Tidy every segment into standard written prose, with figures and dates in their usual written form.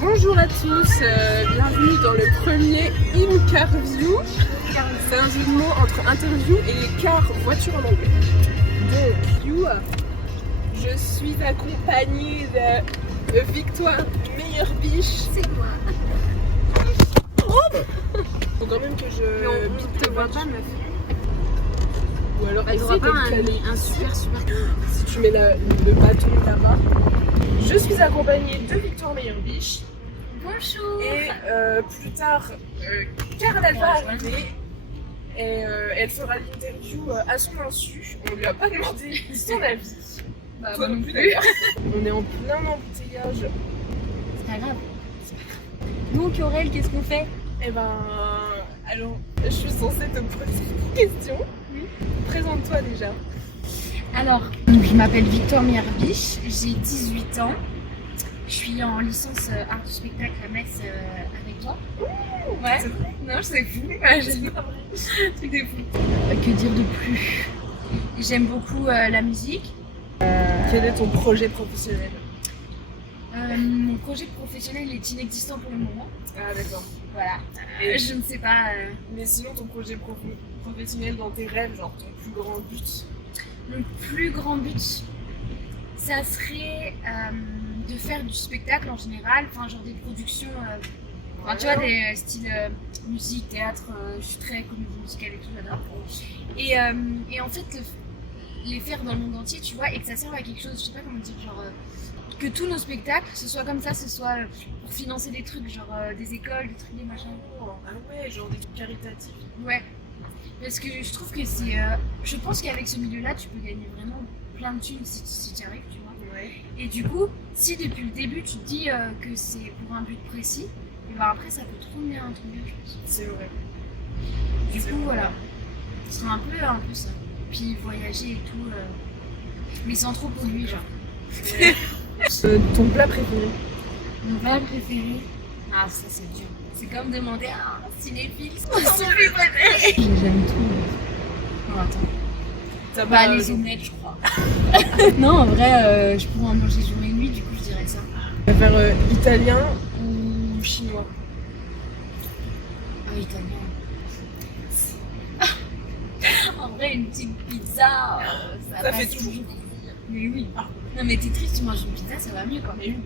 Bonjour à tous, bienvenue dans le premier InCarView. C'est un jeu de mots entre interview et car voiture en anglais. Donc, je suis accompagnée de Victoire Meyerbisch. C'est quoi? Faut quand même que je bip te le vois voiture. pas, meuf. Ou alors Bah, essaye t'auras pas de caler un ici. super. Si tu mets le bâton là-bas. Je suis accompagnée de Victoire Meyerbisch. Bonjour. Et plus tard, Carla va arriver et elle fera l'interview à son insu. On lui a pas demandé son avis. Bah, Toi moi non plus d'ailleurs. On est en plein embouteillage. C'est pas grave. Donc Aurel, qu'est-ce qu'on fait? Et ben, alors, je suis censée te poser une question. Oui. Présente-toi déjà. Alors, donc, je m'appelle Victoire Meyerbisch, j'ai 18 ans. Je suis en licence art du spectacle à Metz avec toi. Ouais. C'est vrai? Non, je sais fou. C'est pas vrai. Truc de fou. Que dire de plus? J'aime beaucoup la musique. Quel est ton projet professionnel? Mon projet professionnel est inexistant pour le moment. Ah d'accord. Voilà. Et- Je ne sais pas. Mais sinon, ton projet professionnel dans tes rêves, genre ton plus grand but? Mon plus grand but, ça serait de faire du spectacle en général, enfin genre des productions, enfin, tu vois, des styles musique, théâtre, je suis très comédie musicale et tout, j'adore. Et en fait, les faire dans le monde entier, tu vois, et que ça serve à quelque chose, je sais pas comment dire, genre que tous nos spectacles, ce soit comme ça, ce soit pour financer des trucs, genre des écoles, des trucs, des machins. Ah ouais, genre des trucs caritatifs. Ouais. Parce que je trouve que c'est. Je pense qu'avec ce milieu-là, tu peux gagner vraiment plein de thunes si tu y arrives, tu vois. Ouais. Et du coup, si depuis le début tu te dis que c'est pour un but précis, et ben après ça peut trop bien tomber, je pense. C'est vrai. Du C'est coup, vrai. voilà. Ce sera un peu ça. Puis voyager et tout. Mais sans trop polluer, genre. Ton plat préféré? Mon plat préféré. Ah, ça c'est dur. C'est comme demander à un cinéphile son film préféré. J'aime tout. Oh, attends. T'as Bah, les omelettes, je crois. Non, en vrai, je pourrais en manger jour et nuit, du coup, je dirais ça. Tu préfères italien ou chinois? Ah, italien. En vrai, une petite pizza, ça Ça passe fait toujours toujours. Mais oui. Non, mais t'es triste, tu manges une pizza, ça va mieux quand même.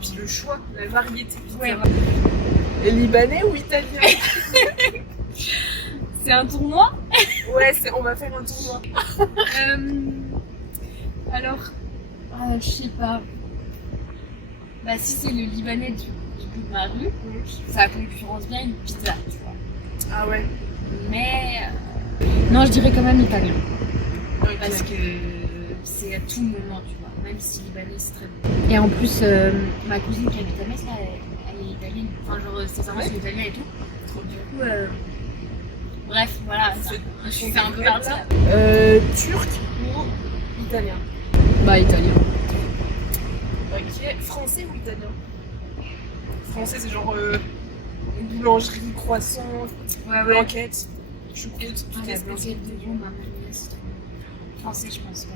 Puis le choix, la variété pizza. Ouais, Et libanais ou italien? c'est un tournoi. Ouais, on va faire un tournoi. Alors, je sais pas. Bah, si c'est le libanais du bout de ma rue, ça concurrence bien une pizza, tu vois. Ah ouais. Mais non, je dirais quand même italien. Ok. Parce que c'est à tout moment, tu vois. Même si libanais, c'est très bon. Et en plus, ma cousine qui habite à Metz, là, elle est italienne. Enfin, genre, ses parents sont italiens et tout. Trop bien. Du coup, bref, voilà. Je suis fait un peu partie là. Turc ou italien? Bah, italien. Ok. Français ou italien? Français, c'est genre boulangerie, croissant, Ouais, blanquette, choucroute, Ah, toutes les la spécialités. blanquette de veau, maman, c'est trop bon. Français, je pense, ouais.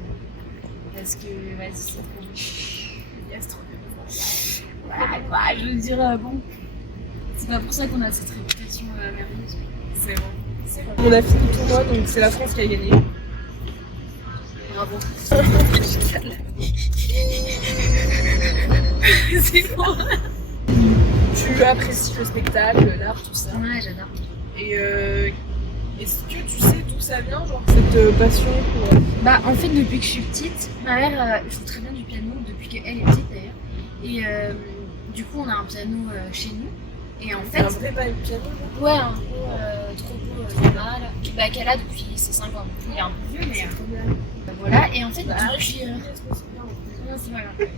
Parce que, vas-y, c'est trop bon. Yes, trop bien. Voilà, quoi, je veux dire, bon. C'est pas pour ça qu'on a cette réputation merveilleuse. C'est bon. C'est bon. On a fini le tournoi, donc c'est la France qui a gagné. Bravo. C'est bon. Tu apprécies le spectacle, l'art, tout ça. Ouais, j'adore. Et est-ce que tu sais d'où ça vient, genre cette passion pour... Bah, en fait, depuis que je suis petite, ma mère joue très bien du piano, depuis qu'elle est petite d'ailleurs. Et du coup, on a un piano chez nous. Et en C'est fait, un vrai piano, genre? ouais, un gros trop beau, normal, qu'elle a depuis ses 5 ans. Il est un peu vieux, mais Trop bien. voilà. Et en fait, Bah, depuis, non, c'est pas grave.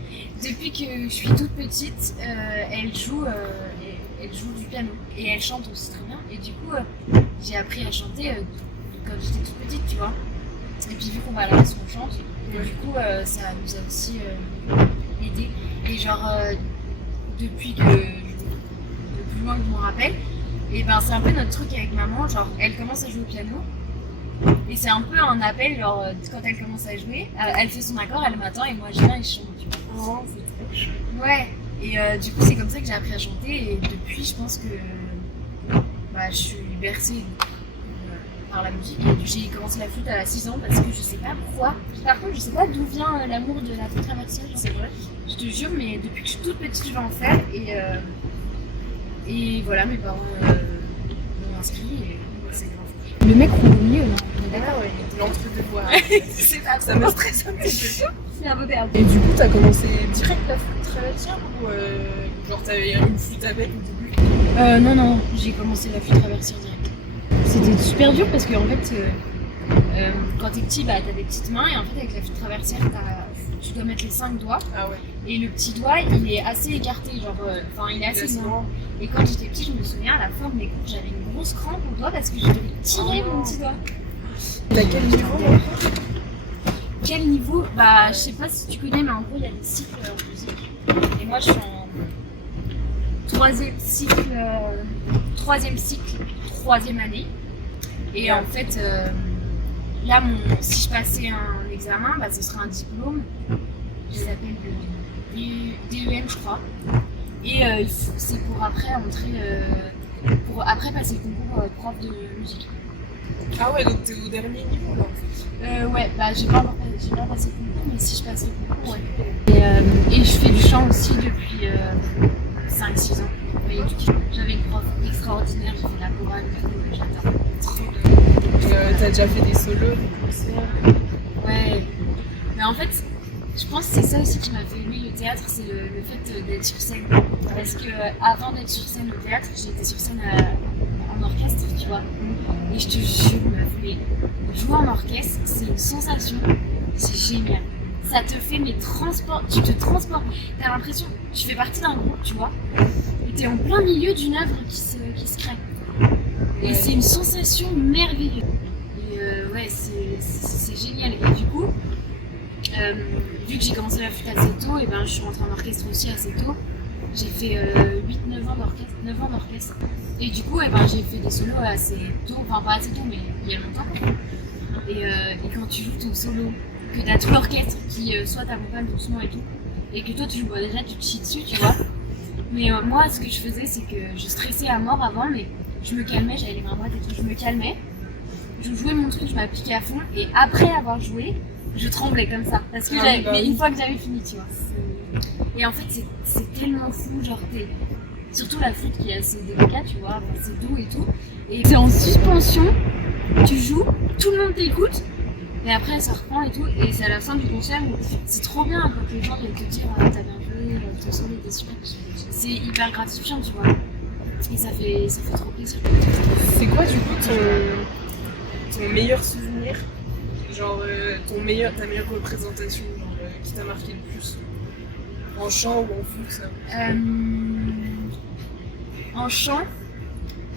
Depuis que je suis toute petite, elle joue du piano et elle chante aussi très bien. Et du coup, j'ai appris à chanter quand j'étais toute petite, tu vois. Et puis vu qu'on va à la maison, on chante. Et du coup, ça nous a aussi aidé. Et genre, depuis que le plus loin que je m'en rappelle. Et ben c'est un peu notre truc avec maman, genre elle commence à jouer au piano. Et c'est un peu un appel, genre quand elle commence à jouer, elle fait son accord, elle m'attend et moi je viens et je chante. Tu vois. Oh, c'est trop chouette. Ouais, et du coup c'est comme ça que j'ai appris à chanter et depuis je pense que je suis bercée par la musique. Et j'ai commencé la flûte à 6 ans parce que je sais pas pourquoi. Par contre je sais pas d'où vient l'amour de la flûte traversière, C'est vrai. je te jure, mais depuis que je suis toute petite je vais en faire et voilà mes parents m'ont inscrit et c'est grave. Le mec roule au milieu là, on est d'accord? L'entre-deux voix. C'est pas Ça me stresse un petit peu. C'est un peu perdu. Et du coup, t'as commencé direct la flûte traversière ou genre t'avais une flûte avec au début? Non, j'ai commencé la flûte traversière direct. C'était super dur parce que en fait, quand t'es petit, t'as des petites mains et en fait avec la flûte traversière, tu dois mettre les 5 doigts. Ah ouais. Et le petit doigt, il est assez écarté, genre, il est assez grand. Et quand j'étais petite, je me souviens, à la fin de mes cours, j'avais une grosse crampe au doigt parce que je devais tirer mon petit doigt. T'as quel niveau? Quel niveau? Je sais pas si tu connais, mais en gros, il y a des cycles en musique. Et moi, je suis en troisième cycle, troisième année. Et en fait, là, si je passais un examen, ce serait un diplôme qui s'appelle le DEM, je crois. Et c'est pour après entrer, pour après passer le concours prof de musique. Ah ouais, donc t'es au dernier niveau là en fait. Ouais, j'ai pas passé le concours, mais si je passe le concours, ouais. Et je fais du chant aussi depuis 5-6 ans. Et j'avais une prof extraordinaire, j'ai fait la chorale et tout, j'adore. Trop bien. T'as déjà fait des solos, des concerts? Ouais. Mais en fait, je pense que c'est ça aussi qui m'a fait aimer le théâtre, c'est le fait d'être sur scène. Parce que avant d'être sur scène au théâtre, j'étais sur scène en orchestre, tu vois. Et je te jure, mais jouer en orchestre, c'est une sensation, c'est génial. Ça te fait tu te transportes. T'as l'impression, tu fais partie d'un groupe, tu vois. Et t'es en plein milieu d'une œuvre qui se crée. Et c'est une sensation merveilleuse. Et ouais, c'est génial. Et du coup, vu que j'ai commencé la flûte assez tôt, et je suis rentrée en orchestre aussi assez tôt. J'ai fait 8-9 ans d'orchestre, 9 ans d'orchestre. Et du coup, j'ai fait des solos assez tôt, enfin pas assez tôt, mais il y a longtemps. Et quand tu joues ton solo, que t'as tout l'orchestre qui soit t'accompagne doucement et tout, et que toi tu joues déjà, tu te chies dessus, tu vois. Mais moi, ce que je faisais, c'est que je stressais à mort avant, mais je me calmais, j'avais les mains droites et tout, je me calmais. Je jouais mon truc, je m'appliquais à fond, et après avoir joué, je tremblais comme ça. Parce que mais une fois que j'avais fini, tu vois. Et en fait, c'est tellement fou, genre surtout la flûte qui est assez délicate, tu vois, c'est doux et tout. Et c'est en suspension, tu joues, tout le monde t'écoute, et après ça reprend et tout. Et c'est à la fin du concert où c'est trop bien quand les gens viennent te dire t'as bien joué, ton solo était super. C'est hyper gratifiant, tu vois. Et ça fait trop plaisir. C'est quoi du coup ton meilleur souvenir? Genre ta meilleure représentation, genre, qui t'a marqué le plus? En chant ou en flûte? En chant,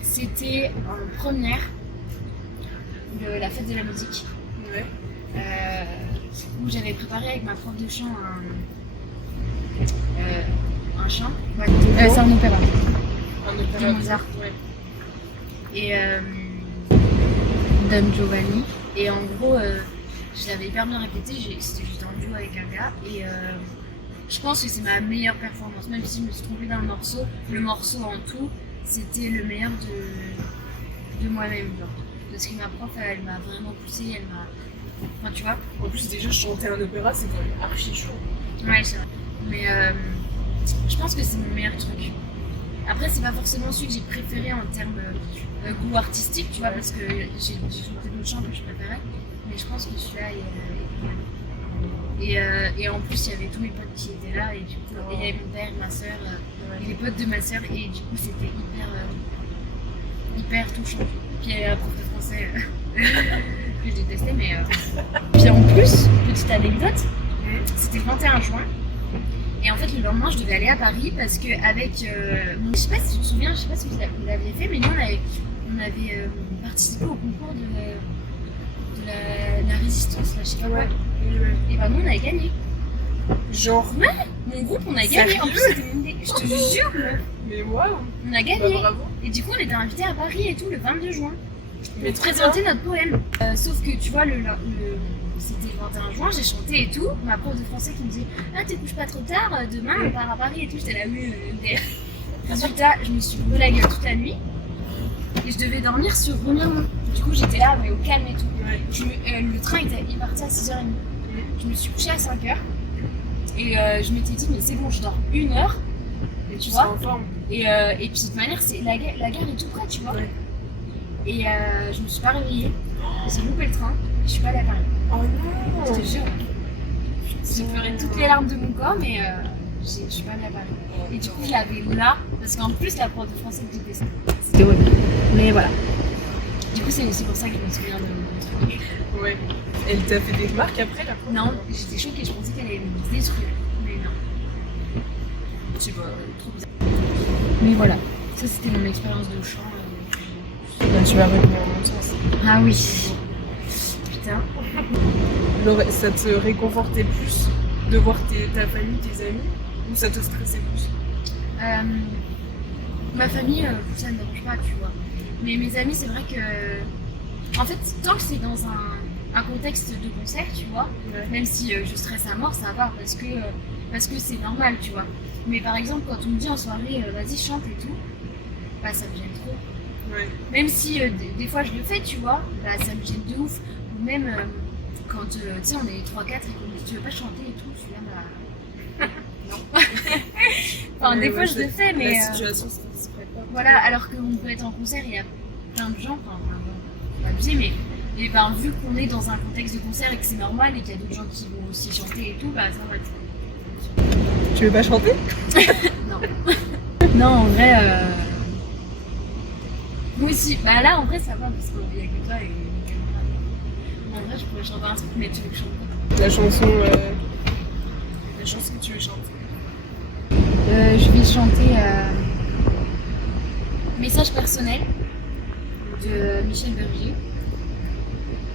c'était en première, la fête de la musique. Ouais. Où j'avais préparé avec ma prof de chant un chant. Ouais. C'est un opéra. Un opéra De Mozart. Ouais. Et Don Giovanni. Et en gros, je l'avais hyper bien répété, j'étais en duo avec un gars. Et je pense que c'est ma meilleure performance, même si je me suis trompée dans le morceau en tout, c'était le meilleur de moi-même. Genre. Parce que ma prof, elle m'a vraiment poussée, elle m'a. Enfin, tu vois. En plus, déjà, chanter un opéra, c'est quand même archi chaud. Ouais, c'est vrai. Mais je pense que c'est mon meilleur truc. Après, c'est pas forcément celui que j'ai préféré en termes goût artistique, tu vois, parce que j'ai chanté d'autres chants que je préférais. Mais je pense que celui-là et en plus, il y avait tous mes potes qui étaient là, et du coup, et il y avait mon père, ma soeur, et les potes de ma soeur, et du coup, c'était hyper touchant. Puis il y avait la prof de français que je détestais, mais. Puis en plus, petite anecdote, c'était le 21 juin, et en fait, le lendemain, je devais aller à Paris parce que avec. Je sais pas si tu te souviens, je sais pas si vous l'aviez fait, mais nous, on avait participé au concours de la résistance, là, je sais pas quoi. Et nous, on avait gagné. Genre, Mon groupe, on a gagné. En plus, Sérieux c'était une idée. Je te jure, meuf. mais waouh, On a bah, gagné. bravo. Et du coup, on était invités à Paris et tout le 22 juin. Mais Pour très présenter notre poème. Sauf que tu vois, c'était le 21 juin, j'ai chanté et tout. Ma prof de français qui me dit ah, te couches pas trop tard, demain on part à Paris et tout. J'étais là, oui, MDR. Résultat, je me suis brûlé la gueule toute la nuit et je devais dormir sur Remiremont. Du coup, j'étais là, mais au calme et tout. Ouais. Le train il partait à 6h30. Je me suis couchée à 5h et je m'étais dit, mais c'est bon, je dors 1 heure. Et tu vois. seras en forme. Et puis de toute manière, la gare est tout près, tu vois. Ouais. Et je me suis pas réveillée. J'ai loupé le train et je suis pas allée à Paris. Oh non. Je te jure. J'ai pleuré toutes les larmes de mon corps, mais je suis pas allée à Paris. Et du coup, je l'avais là, parce qu'en plus, la prof de français me disait ça. C'était horrible. Mais voilà. Du coup, c'est aussi pour ça que je me souviens de mon truc. Ouais. Elle t'a fait des remarques après la prof? Non, j'étais choquée, je pensais qu'elle allait me détruire. Mais non. Je sais pas, trop bizarre. Mais voilà. Ça, c'était mon expérience de chant. Bah, tu vas revenir en même sens. Ah oui. Putain. Genre, ça te réconfortait plus de voir ta famille, tes amis, ou ça te stressait plus? Ma famille, ça ne me dérange pas, tu vois. Mais mes amis, c'est vrai que. En fait, tant que c'est dans un contexte de concert, tu vois, Ouais. même si je stresse à mort, ça va, parce que c'est normal, tu vois. Mais par exemple, quand on me dit en soirée, vas-y, chante et tout, bah ça me gêne trop. Ouais. Même si des fois je le fais, tu vois, bah ça me gêne de ouf. Ou même quand, tu sais, on est 3-4 et qu'on me dit, tu veux pas chanter et tout, je suis là, bah. Non. Enfin, Ouais, des fois ouais, je le fais, mais. La situation se prête pas. Voilà, alors qu'on peut être en concert, il y a plein de gens, enfin, on va abuser, mais et ben, vu qu'on est dans un contexte de concert et que c'est normal et qu'il y a d'autres gens qui vont aussi chanter et tout, bah ça va. Tu veux pas chanter? Non. Non, en vrai. Moi aussi. Bah là, en vrai, ça va parce qu'il y a que toi et une caméra. En vrai, je pourrais chanter un truc, mais tu veux que je chante quoi? La chanson que tu veux chanter. Je vais chanter Message personnel de Michel Berger.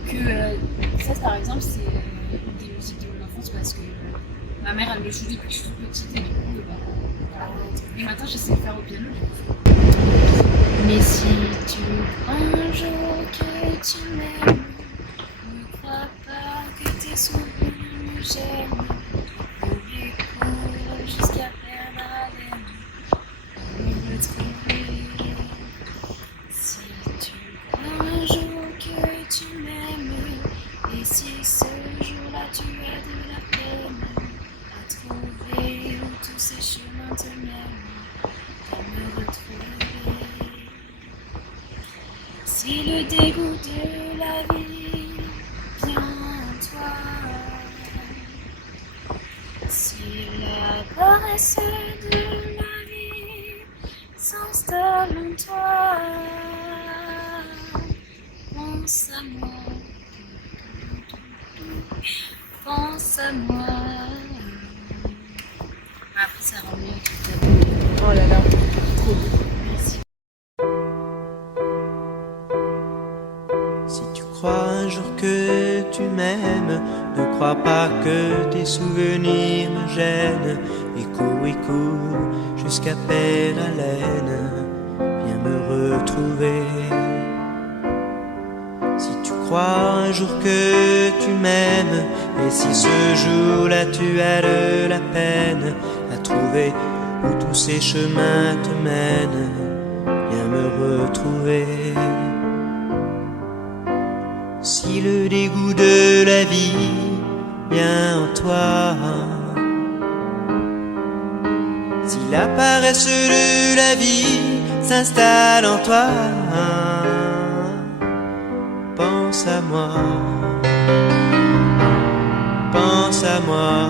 Que ça, par exemple, c'est une des musiques de mon enfance parce que ma mère, elle me joue depuis que je suis toute petite et du coup, voilà. Et maintenant, j'essaie de faire au piano. Mais si tu un jour que tu m'aimes, ne crois pas que tes souvenirs me gênent. Courir, cours jusqu'à perdre haleine, pour me retrouver. Si tu un jour que tu m'aimes, et si ce jour-là tu as de la peine à trouver où tous ces chemins te mènent, viens me retrouver. Si le dégoût de la vie vient en toi, si la paresse de la vie s'installe en toi, pense à moi, pense à moi. Après ça rend mieux tout à l'heure. Oh là là, trop beau. Merci. Si tu crois un jour que tu m'aimes, ne crois pas que tes souvenirs me gênent. Et cours jusqu'à perdre haleine, viens me retrouver. Si tu crois un jour que tu m'aimes, et si ce jour-là tu as de la peine à trouver où tous ces chemins te mènent, viens me retrouver. Si le dégoût de la vie vient en toi, si la paresse de la vie s'installe en toi, pense à moi, pense à moi.